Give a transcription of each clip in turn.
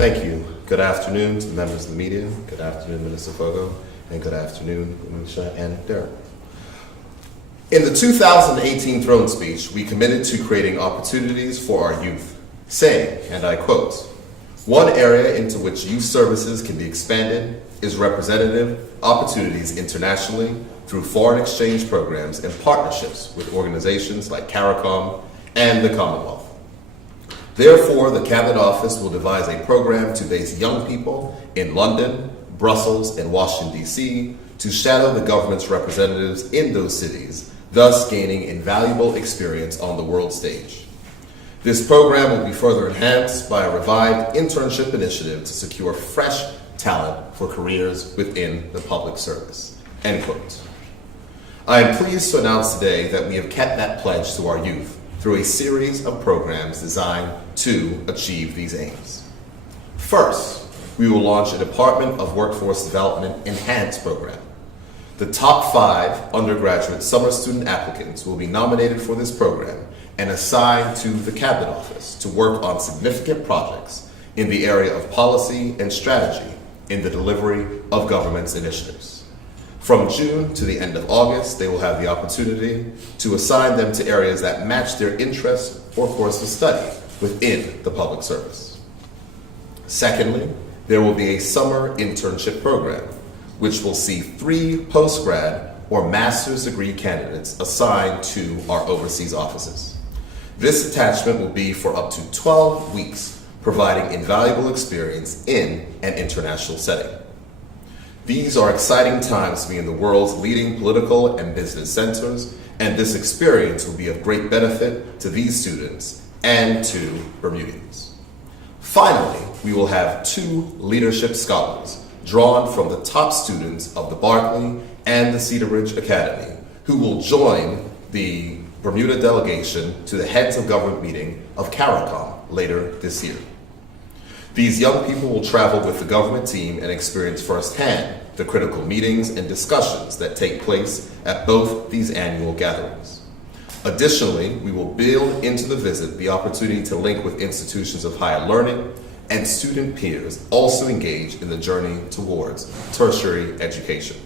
Thank you. Good afternoon to the members of the media. Good afternoon, Minister Fogo, and good afternoon, Misha and Derek. In the 2018 throne speech, we committed to creating opportunities for our youth, saying, and I quote, "One area into which youth services can be expanded is representative opportunities internationally through foreign exchange programs and partnerships with organizations like CARICOM and the Commonwealth. Therefore, the Cabinet Office will devise a program to base young people in London, Brussels, and Washington, D.C. to shadow the government's representatives in those cities, thus gaining invaluable experience on the world stage. This program will be further enhanced by a revived internship initiative to secure fresh talent for careers within the public service." End quote. I am pleased to announce today that we have kept that pledge to our youth through a series of programs designed to achieve these aims. First, we will launch a Department of Workforce Development Enhanced program. The top 5 undergraduate summer student applicants will be nominated for this program and assigned to the Cabinet Office to work on significant projects in the area of policy and strategy in the delivery of government's initiatives. From June to the end of August, they will have the opportunity to assign them to areas that match their interests or course of study within the public service. Secondly, there will be a summer internship program, which will see 3 postgrad or master's degree candidates assigned to our overseas offices. This attachment will be for up to 12 weeks, providing invaluable experience in an international setting. These are exciting times to be in the world's leading political and business centers, and this experience will be of great benefit to these students and to Bermudians. Finally, we will have 2 leadership scholars drawn from the top students of the Berkeley and the Cedar Ridge Academy, who will join the Bermuda delegation to the Heads of Government meeting of CARICOM later this year. These young people will travel with the government team and experience firsthand the critical meetings and discussions that take place at both these annual gatherings. Additionally, we will build into the visit the opportunity to link with institutions of higher learning and student peers also engaged in the journey towards tertiary education.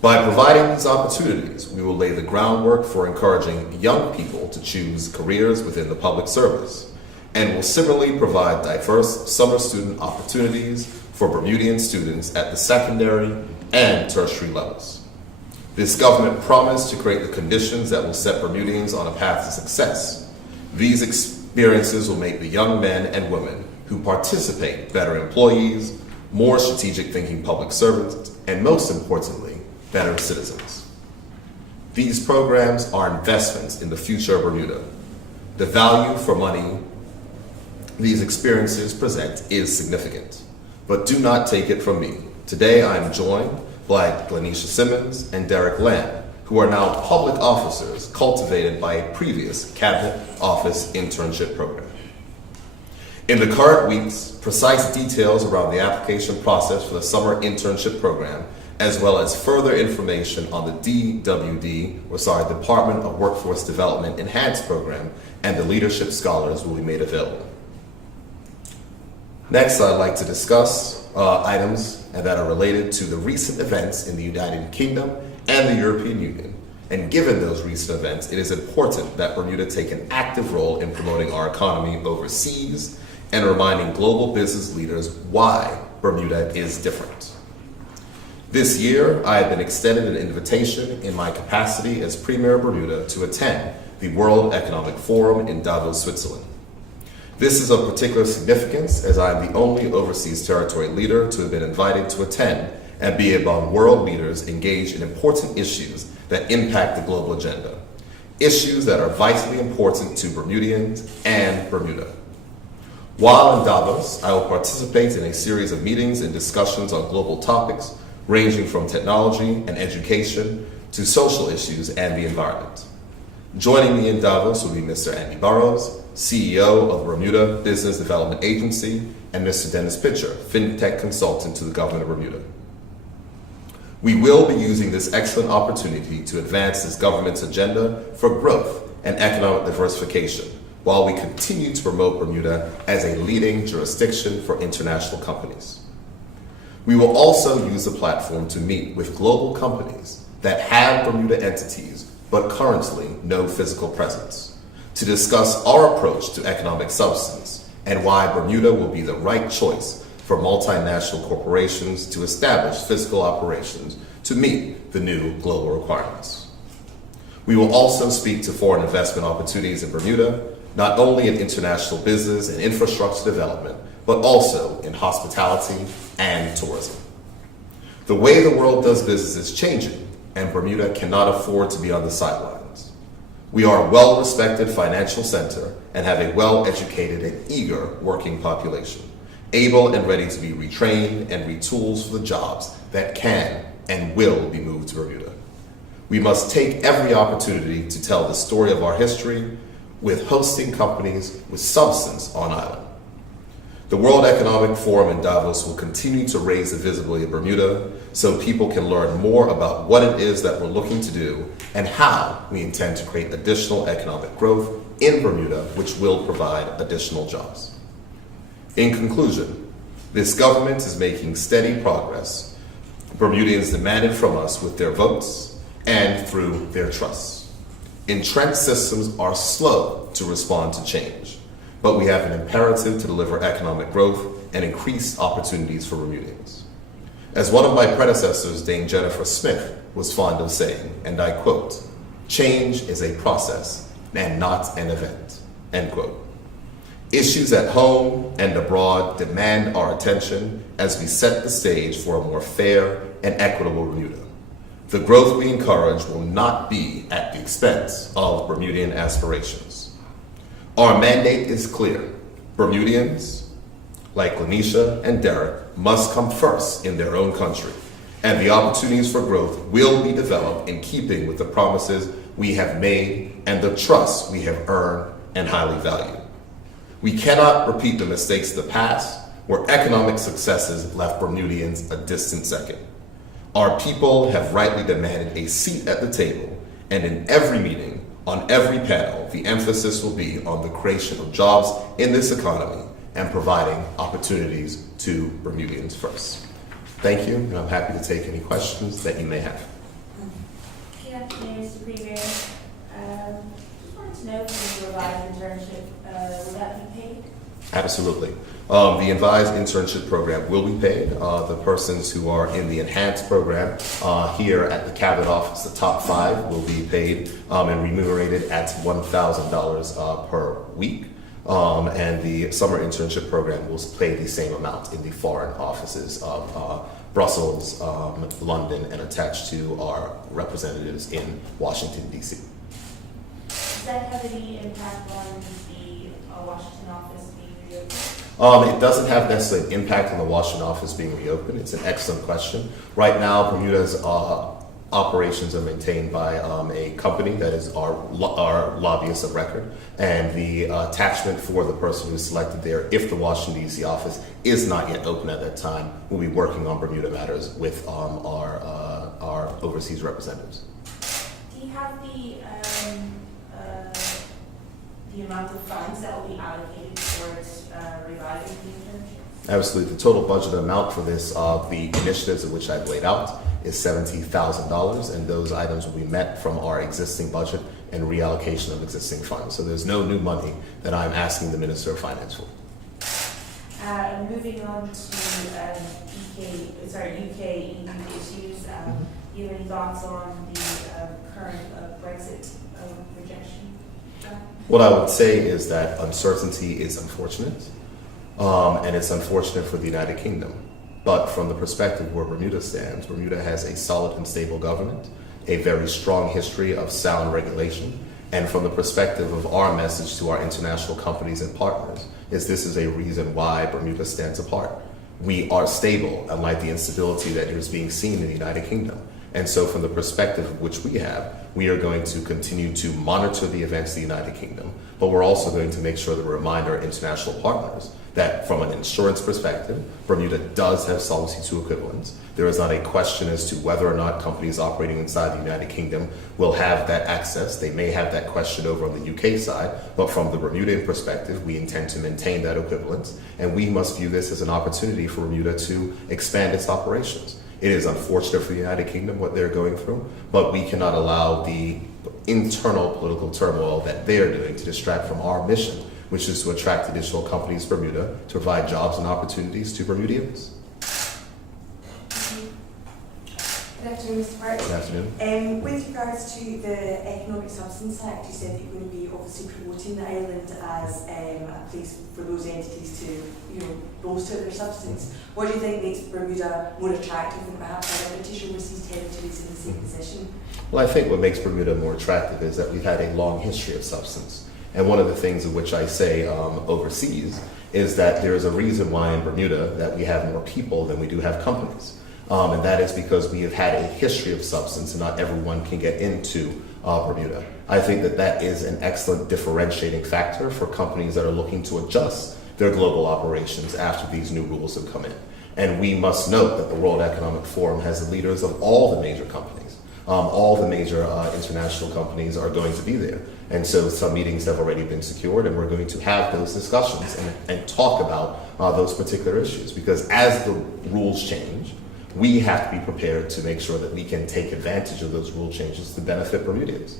By providing these opportunities, we will lay the groundwork for encouraging young people to choose careers within the public service, and will similarly provide diverse summer student opportunities for Bermudian students at the secondary and tertiary levels. This government promised to create the conditions that will set Bermudians on a path to success. These experiences will make the young men and women who participate better employees, more strategic thinking public servants, and most importantly, better citizens. These programs are investments in the future of Bermuda. The value for money these experiences present is significant, but do not take it from me. Today I am joined by Glenisha Simmons and Derek Lamb, who are now public officers cultivated by a previous Cabinet Office internship program. In the current weeks, precise details around the application process for the summer internship program, as well as further information on the Department of Workforce Development Enhanced program and the Leadership Scholars will be made available. Next, I'd like to discuss items that are related to the recent events in the United Kingdom and the European Union. And given those recent events, it is important that Bermuda take an active role in promoting our economy overseas and reminding global business leaders why Bermuda is different. This year, I have been extended an invitation in my capacity as Premier of Bermuda to attend the World Economic Forum in Davos, Switzerland. This is of particular significance as I am the only overseas territory leader to have been invited to attend and be among world leaders engaged in important issues that impact the global agenda, issues that are vitally important to Bermudians and Bermuda. While in Davos, I will participate in a series of meetings and discussions on global topics ranging from technology and education to social issues and the environment. Joining me in Davos will be Mr. Andy Burrows, CEO of Bermuda Business Development Agency, and Mr. Dennis Pitcher, FinTech consultant to the government of Bermuda. We will be using this excellent opportunity to advance this government's agenda for growth and economic diversification while we continue to promote Bermuda as a leading jurisdiction for international companies. We will also use the platform to meet with global companies that have Bermuda entities but currently no physical presence, to discuss our approach to economic substance and why Bermuda will be the right choice for multinational corporations to establish physical operations to meet the new global requirements. We will also speak to foreign investment opportunities in Bermuda, not only in international business and infrastructure development, but also in hospitality and tourism. The way the world does business is changing, and Bermuda cannot afford to be on the sidelines. We are a well-respected financial center and have a well-educated and eager working population, able and ready to be retrained and retooled for the jobs that can and will be moved to Bermuda. We must take every opportunity to tell the story of our history with hosting companies with substance on island. The World Economic Forum in Davos will continue to raise the visibility of Bermuda so people can learn more about what it is that we're looking to do and how we intend to create additional economic growth in Bermuda, which will provide additional jobs. In conclusion, this government is making steady progress. Bermudians demanded from us with their votes and through their trust. Entrenched systems are slow to respond to change, but we have an imperative to deliver economic growth and increased opportunities for Bermudians. As one of my predecessors, Dame Jennifer Smith, was fond of saying, and I quote, "Change is a process and not an event," end quote. Issues at home and abroad demand our attention as we set the stage for a more fair and equitable Bermuda. The growth we encourage will not be at the expense of Bermudian aspirations. Our mandate is clear. Bermudians, like Lanisha and Derek, must come first in their own country, and the opportunities for growth will be developed in keeping with the promises we have made and the trust we have earned and highly value. We cannot repeat the mistakes of the past where economic successes left Bermudians a distant second. Our people have rightly demanded a seat at the table, and in every meeting, on every panel, the emphasis will be on the creation of jobs in this economy and providing opportunities to Bermudians first. Thank you, and I'm happy to take any questions that you may have. Good afternoon, Mr. Premier. Just wanted to know from the revised internship, will that be paid? Absolutely. The advised internship program will be paid. The persons who are in the enhanced program here at the cabinet office, the top 5, will be paid and remunerated at $1,000 per week. And the summer internship program will pay the same amount in the foreign offices of Brussels, London, and attached to our representatives in Washington, D.C. Does that have any impact on the Washington office being reopened? It doesn't have necessarily an impact on the Washington office being reopened. It's an excellent question. Right now, Bermuda's operations are maintained by a company that is our lobbyist of record, and the attachment for the person who's selected there, if the Washington D.C. office is not yet open at that time, we'll be working on Bermuda matters with our overseas representatives. Do you have the amount of funds that will be allocated towards reviving the internship? Absolutely. The total budget amount for this, the initiatives of which I've laid out, is $70,000, and those items will be met from our existing budget and reallocation of existing funds. So there's no new money that I'm asking the Minister of Finance for. Moving on to UK EU issues, do you have any thoughts on the current Brexit rejection? What I would say is that uncertainty is unfortunate, and it's unfortunate for the United Kingdom. But from the perspective where Bermuda stands, Bermuda has a solid and stable government, a very strong history of sound regulation, and from the perspective of our message to our international companies and partners, this is a reason why Bermuda stands apart. We are stable, unlike the instability that is being seen in the United Kingdom. And so from the perspective of which we have, we are going to continue to monitor the events of the United Kingdom, but we're also going to make sure that we remind our international partners that from an insurance perspective, Bermuda does have Solvency II equivalents. There is not a question as to whether or not companies operating inside the United Kingdom will have that access. They may have that question over on the UK side, but from the Bermudian perspective, we intend to maintain that equivalence, and we must view this as an opportunity for Bermuda to expand its operations. It is unfortunate for the United Kingdom what they're going through, but we cannot allow the internal political turmoil that they're doing to distract from our mission, which is to attract additional companies to Bermuda to provide jobs and opportunities to Bermudians. Good afternoon, Mr. Park. Good afternoon. With regards to the Economic Substance Act, you said that you're going to be obviously promoting the island as a place for those entities to, bolster their substance. What do you think makes Bermuda more attractive than perhaps other British overseas territories in the same position? Well, I think what makes Bermuda more attractive is that we've had a long history of substance. And one of the things of which I say overseas is that there is a reason why in Bermuda that we have more people than we do have companies. And that is because we have had a history of substance and not everyone can get into Bermuda. I think that that is an excellent differentiating factor for companies that are looking to adjust their global operations after these new rules have come in. And we must note that the World Economic Forum has the leaders of all the major companies. All the major international companies are going to be there. And so some meetings have already been secured, and we're going to have those discussions and talk about those particular issues. Because as the rules change, we have to be prepared to make sure that we can take advantage of those rule changes to benefit Bermudians.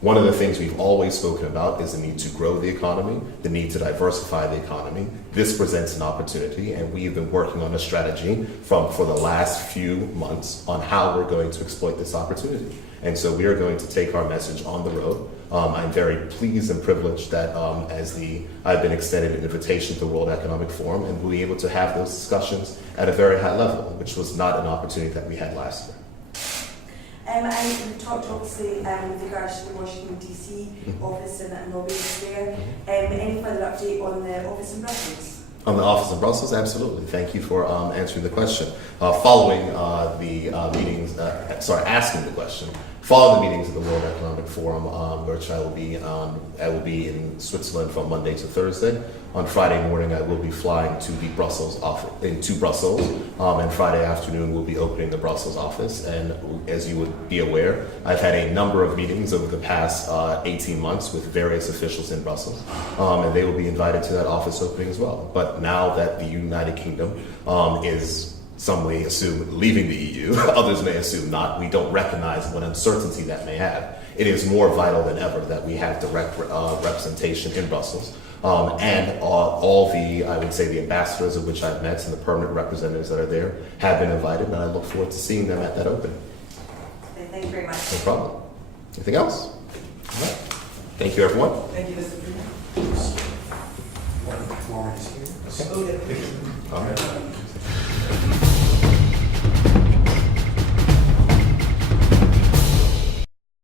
One of the things we've always spoken about is the need to grow the economy, the need to diversify the economy. This presents an opportunity, and we've been working on a strategy for the last few months on how we're going to exploit this opportunity. And so we are going to take our message on the road. I'm very pleased and privileged that I've been extended an invitation to the World Economic Forum, and we'll be able to have those discussions at a very high level, which was not an opportunity that we had last year. And we talked obviously with regards to the Washington DC office and lobbying there. Any further update on the office in Brussels? On the office in Brussels, absolutely. Thank you for answering the question. Following the meetings, asking the question. Following the meetings of the World Economic Forum, which I will be in Switzerland from Monday to Thursday. On Friday morning, I will be flying to the Brussels office, and Friday afternoon we'll be opening the Brussels office. And as you would be aware, I've had a number of meetings over the past 18 months with various officials in Brussels, and they will be invited to that office opening as well. But now that the United Kingdom is, some may assume, leaving the EU, others may assume not, we don't recognize what uncertainty that may have. It is more vital than ever that we have direct representation in Brussels. And all the, I would say, the ambassadors of which I've met and the permanent representatives that are there have been invited, and I look forward to seeing them at that opening. Thank you very much. No problem. Anything else? All right. Thank you, everyone. Thank you, Mr. Freeman. Warren is here. Okay. All right.